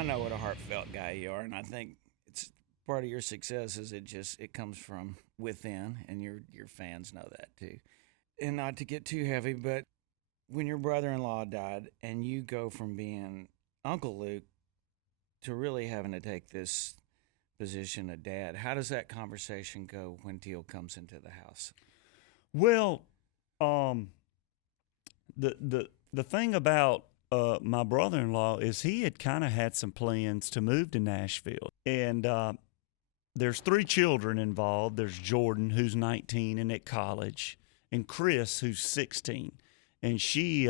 I know what a heartfelt guy you are, and I think it's part of your success is it comes from within, and your fans know that too. And not to get too heavy, but when your brother-in-law died, and you go from being Uncle Luke to really having to take this position of dad, how does that conversation go when Teal comes into the house? Well, um, the thing about my brother-in-law is he had kind of had some plans to move to Nashville, and there's three children involved. There's Jordan, who's 19 and at college, and Chris, who's 16, and she's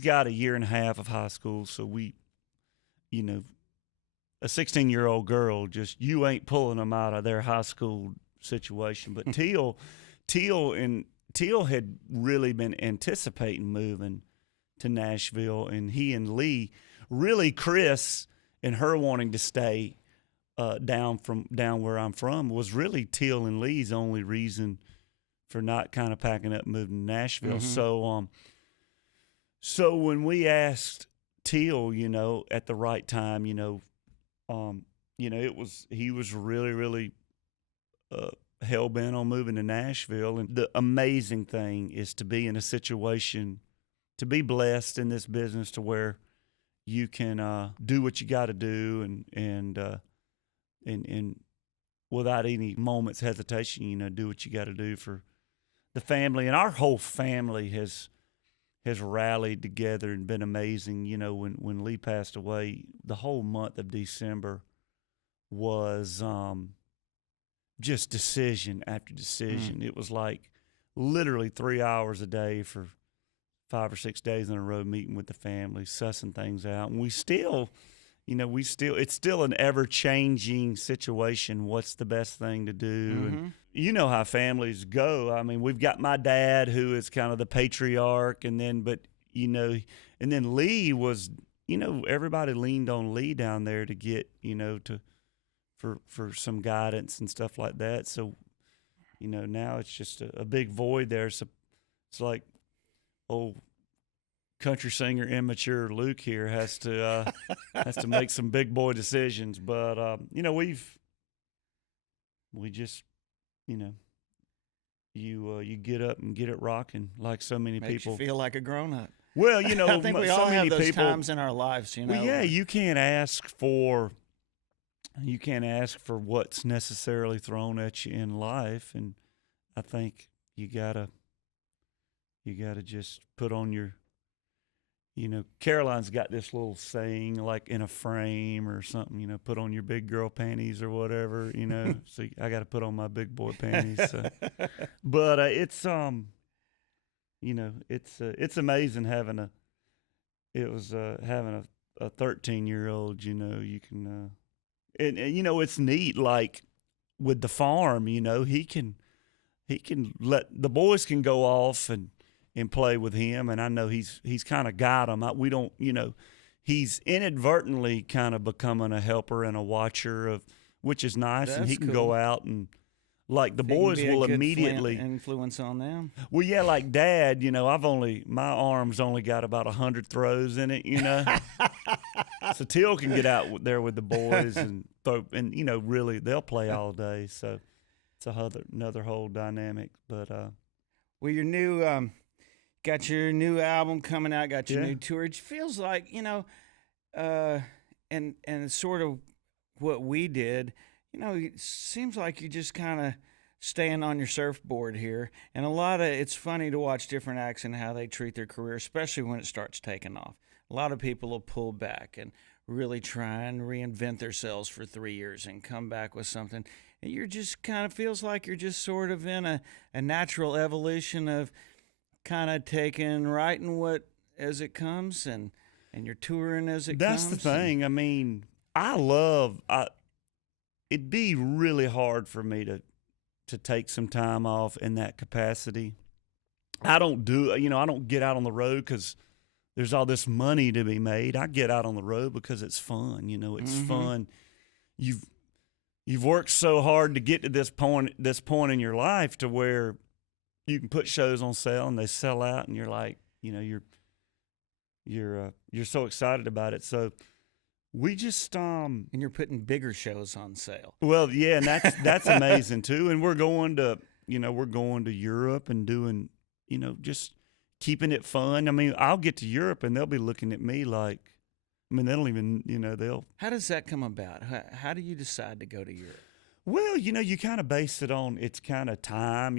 got a year and a half of high school. So you know, a 16-year-old girl, just you ain't pulling them out of their high school situation. But Teal had really been anticipating moving to Nashville, and he and Lee, really Chris and her wanting to stay down where I'm from was really Teal and Lee's only reason for not kind of packing up and moving to Nashville. Mm-hmm. So when we asked Teal, at the right time, he was really hell bent on moving to Nashville. And the amazing thing is to be in a situation, to be blessed in this business to where you can do what you got to do and without any moment's hesitation, do what you got to do for the family. And our whole family has rallied together and been amazing. When Lee passed away, the whole month of December was just decision after decision. It was like literally 3 hours a day for 5 or 6 days in a row, meeting with the family, sussing things out. And we still, it's still an ever-changing situation. What's the best thing to do? Mm-hmm. And you know how families go. I mean, we've got my dad, who is kind of the patriarch, and then Lee was, everybody leaned on Lee down there to get, for some guidance and stuff like that. So, now it's just a big void there. So it's like, old country singer immature Luke here has to make some big boy decisions. But we just you get up and get it rocking like so many Makes people. You feel like a grown up. Well, I think we so all many have those people, times in our lives. Well, yeah, you can't ask for what's necessarily thrown at you in life, and I think you gotta just put on your, Caroline's got this little saying like in a frame or something, put on your big girl panties or whatever, so I got to put on my big boy panties. So. But it's amazing having a 13-year-old, you can, and it's neat. Like with the farm, he can let the boys can go off and play with him, and I know he's kind of got them. We don't, he's inadvertently kind of becoming a helper and a watcher of, which is nice. That's and he can cool. go out and, like, the He can boys be a will good immediately influence on them. Well, yeah, like Dad, my arm's only got about 100 throws in it, So Teal can get out there with the boys and throw, and really they'll play all day. So it's another whole dynamic. But well, your new got your new album coming out, got your Yeah. new tour. It feels like and it's sort of what we did. It seems like you just kind of staying on your surfboard here, and it's funny to watch different acts and how they treat their career, especially when it starts taking off. A lot of people will pull back and really try and reinvent themselves for 3 years and come back with something. And you're just kind of feels like you're just sort of in a natural evolution of kind of taking writing what as it comes and you're touring as it that's comes. the thing. I mean, it'd be really hard for me to take some time off in that capacity. I don't get out on the road because there's all this money to be made. I get out on the road because it's fun. It's fun. You've worked so hard to get to this point in your life to where you can put shows on sale and they sell out, and you're like, you're so excited about it. So we just And you're putting bigger shows on sale. well, yeah, and that's amazing too. And we're going to Europe and doing, just keeping it fun. I mean, I'll get to Europe and they'll be looking at me like, I mean, they don't even, they'll. How does that come about? How do you decide to go to Europe? Well, you kind of base it on it's kind of time.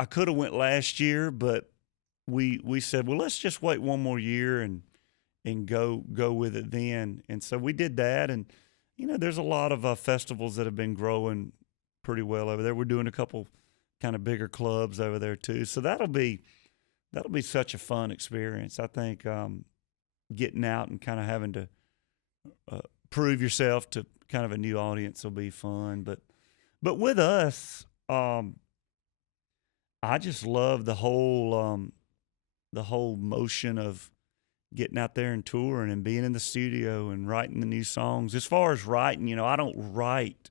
I could have went last year, but we said, well, let's just wait one more year and go with it then. And so we did that. And there's a lot of festivals that have been growing pretty well over there. We're doing a couple kind of bigger clubs over there too. So that'll be such a fun experience. I think getting out and kind of having to prove yourself to kind of a new audience will be fun. But with us, I just love the whole motion of getting out there and touring and being in the studio and writing the new songs. As far as writing, I don't write,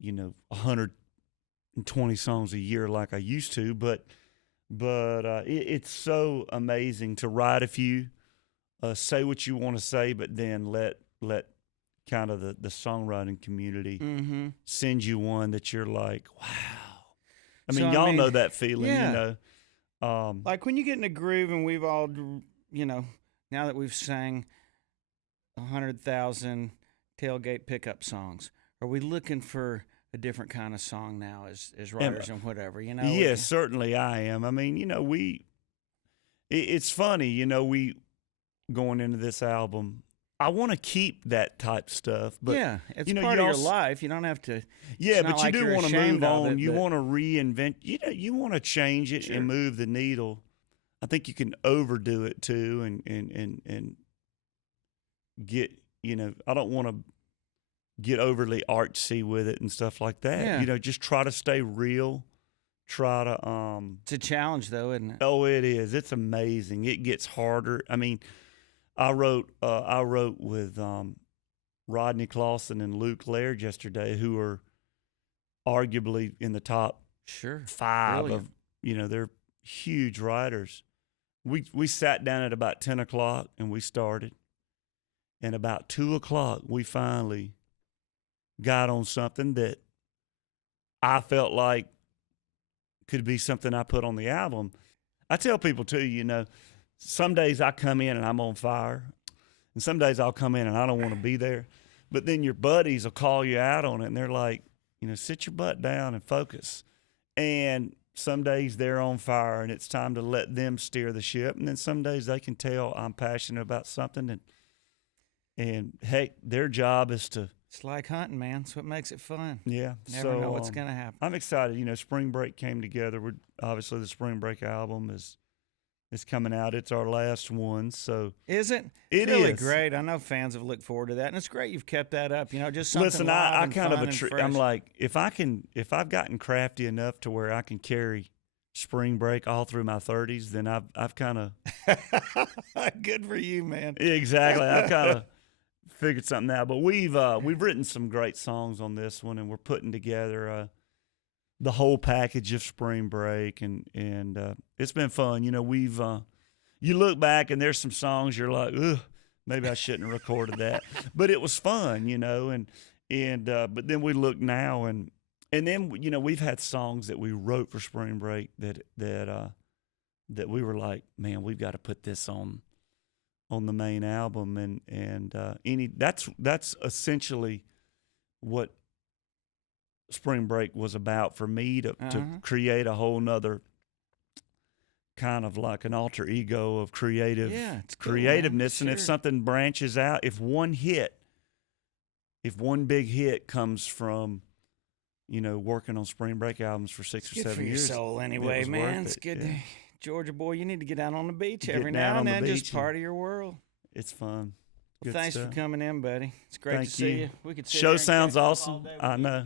120 songs a year like I used to, but it's so amazing to write a few, say what you want to say, but then let kind of the songwriting community send you one that you're like, wow. I mean, y'all know that feeling, yeah. Like when you get in a groove, and we've all, now that we've sang 100,000 tailgate pickup songs, are we looking for a different kind of song now as writers and whatever, Yes, certainly I am. I mean, it's funny, we going into this album, I want to keep that type stuff, but yeah, it's part of your life. You don't have to. Yeah, but like you do want to move on. You want to reinvent. You want to change it and move the needle. I think you can overdo it too, and get. I don't want to get overly artsy with it and stuff like that. Yeah. Just try to stay real. Try to. It's a challenge, though, isn't it? Oh, it is. It's amazing. It gets harder. I mean. I wrote with Rodney Clawson and Luke Laird yesterday, who are arguably in the top 5 Brilliant. of they're huge writers. We sat down at about 10 o'clock and we started, and about 2 o'clock we finally got on something that I felt like could be something I put on the album. I tell people too, some days I come in and I'm on fire, and some days I'll come in and I don't want to be there. But then your buddies will call you out on it, and they're like, sit your butt down and focus. And some days they're on fire, and it's time to let them steer the ship. And then some days they can tell I'm passionate about something, and heck, their job is to. It's like hunting, man. It's what makes it fun. Yeah. Never know what's going to happen. I'm excited. Spring Break came together. Obviously the Spring Break album is coming out. It's our last one, so is it? It's really great. I know fans have looked forward to that, and it's great you've kept that up. Just something. Listen, live I and kind fun of and I'm like, if I've gotten crafty enough to where I can carry Spring Break all through my 30s, then I've kind of good for you, man. Exactly. I've kind of figured something out. But we've written some great songs on this one, and we're putting together the whole package of Spring Break, and it's been fun. We've you look back and there's some songs you're like, ugh, maybe I shouldn't have recorded that, but it was fun, and but then we look now and then we've had songs that we wrote for Spring Break that we were like, man, we've got to put this on the main album, and that's essentially what Spring Break was about for me to create a whole nother kind of like an alter ego of creativeness. And if something branches out, if one big hit comes from working on Spring Break albums for 6 or 7 years, good for your soul anyway, man. It's good. Yeah. Georgia boy, you need to get out on the beach every now and then, just part of your world. It's fun. Well, thanks for coming in, buddy. It's great to see you. We could show sounds awesome. I know.